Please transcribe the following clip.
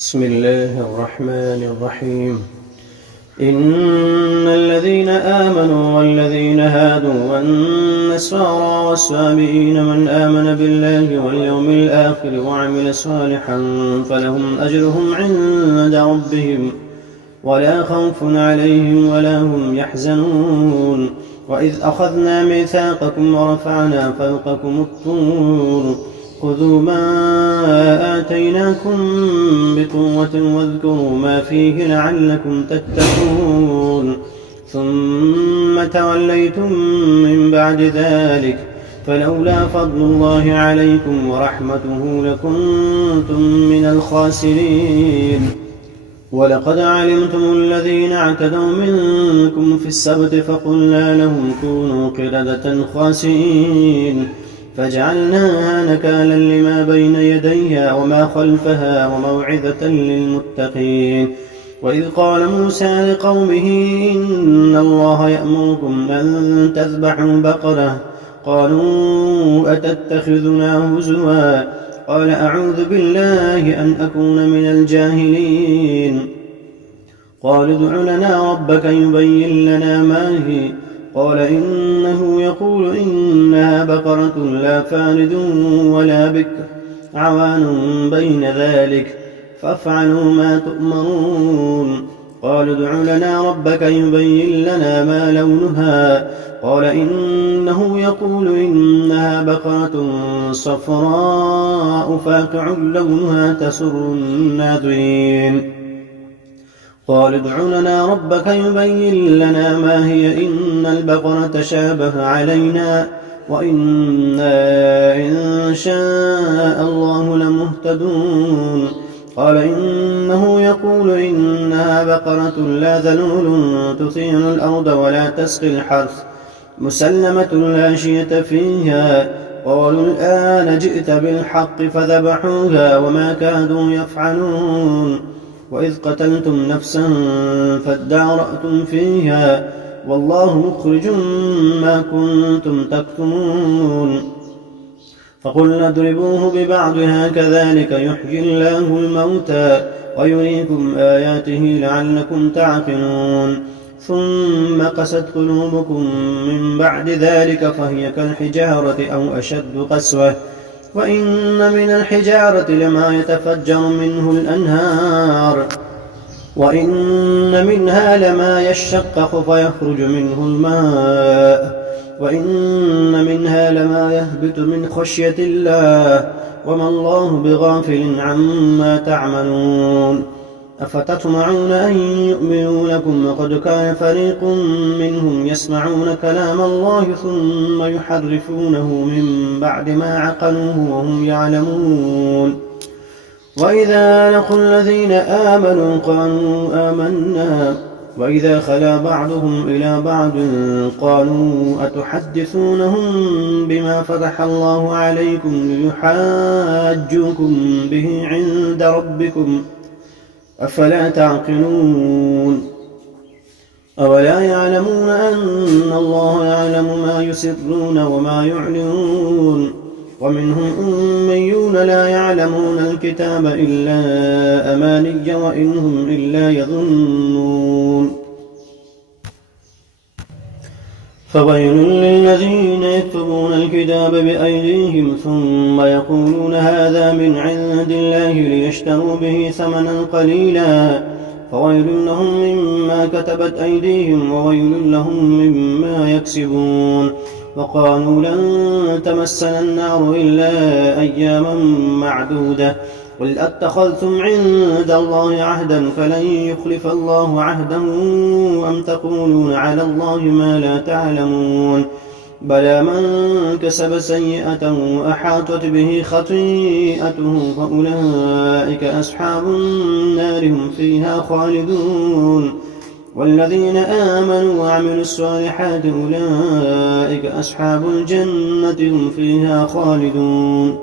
بسم الله الرحمن الرحيم. إن الذين آمنوا والذين هادوا والنصارى والسابئين من آمن بالله واليوم الآخر وعمل صالحا فلهم أجرهم عند ربهم ولا خوف عليهم ولا هم يحزنون. وإذ أخذنا ميثاقكم ورفعنا فوقكم الطور خذوا ما آتيناكم بقوة واذكروا ما فيه لعلكم تتقون. ثم توليتم من بعد ذلك فلولا فضل الله عليكم ورحمته لكنتم من الخاسرين. ولقد علمتم الذين اعتدوا منكم في السبت فقلنا لهم كونوا قردة خاسئين فجعلناها نكالا لما بين يديها وما خلفها وموعظة للمتقين. وإذ قال موسى لقومه إن الله يأمركم أن تذبحوا بقرة قالوا أتتخذنا هزوا قال أعوذ بالله أن أكون من الجاهلين. قالوا ادع لنا ربك يبين لنا ما هي قال إنه يقول إنها بقرة لا فارد ولا بكر عوان بين ذلك فافعلوا ما تؤمرون. قالوا ادع لنا ربك يبين لنا ما لونها قال إنه يقول إنها بقرة صفراء فاقع لونها تسر الناظرين. قال ادع لنا ربك يبين لنا ما هي إن البقرة شابه علينا وإنا إن شاء الله لمهتدون. قال إنه يقول إنها بقرة لا ذلول تثير الأرض ولا تسقي الحرث مسلمة لا شية فيها. قالوا الآن جئت بالحق فذبحوها وما كادوا يفعلون. وإذ قتلتم نفسا فادارأتم فيها والله مخرج ما كنتم تكتمون. فقلنا اضربوه ببعضها كذلك يحيي الله الموتى ويريكم آياته لعلكم تعقلون. ثم قست قلوبكم من بعد ذلك فهي كالحجارة أو أشد قسوة وإن من الحجارة لما يتفجر منه الأنهار وإن منها لما يشقق فيخرج منه الماء وإن منها لما يهبط من خشية الله وما الله بغافل عما تعملون. أفتطمعون أن يؤمنوا لكم وقد كان فريق منهم يسمعون كلام الله ثم يحرفونه من بعد ما عقلوه وهم يعلمون. وإذا لقوا الذين آمنوا قالوا آمنا وإذا خلا بعضهم إلى بعض قالوا أتحدثونهم بما فتح الله عليكم ليحاجوكم به عند ربكم أفلا تعقلون. أولا يعلمون أن الله يعلم ما يسرون وما يعلنون. ومنهم أميون لا يعلمون الكتاب إلا أماني وإنهم إلا يظنون. فويل للذين يكتبون الكتاب بأيديهم ثم يقولون هذا من عند الله ليشتروا به ثمنا قليلا فويل لهم مما كتبت أيديهم وويل لهم مما يكسبون. وقالوا لن تمسنا النار إلا أياما معدودة قل أتخذتم عند الله عهدا فلن يخلف الله عهده أم تقولون على الله ما لا تعلمون. بلى من كسب سيئة وأحاطت به خطيئته فأولئك أصحاب النار هم فيها خالدون. والذين آمنوا وعملوا الصالحات أولئك أصحاب الجنة هم فيها خالدون.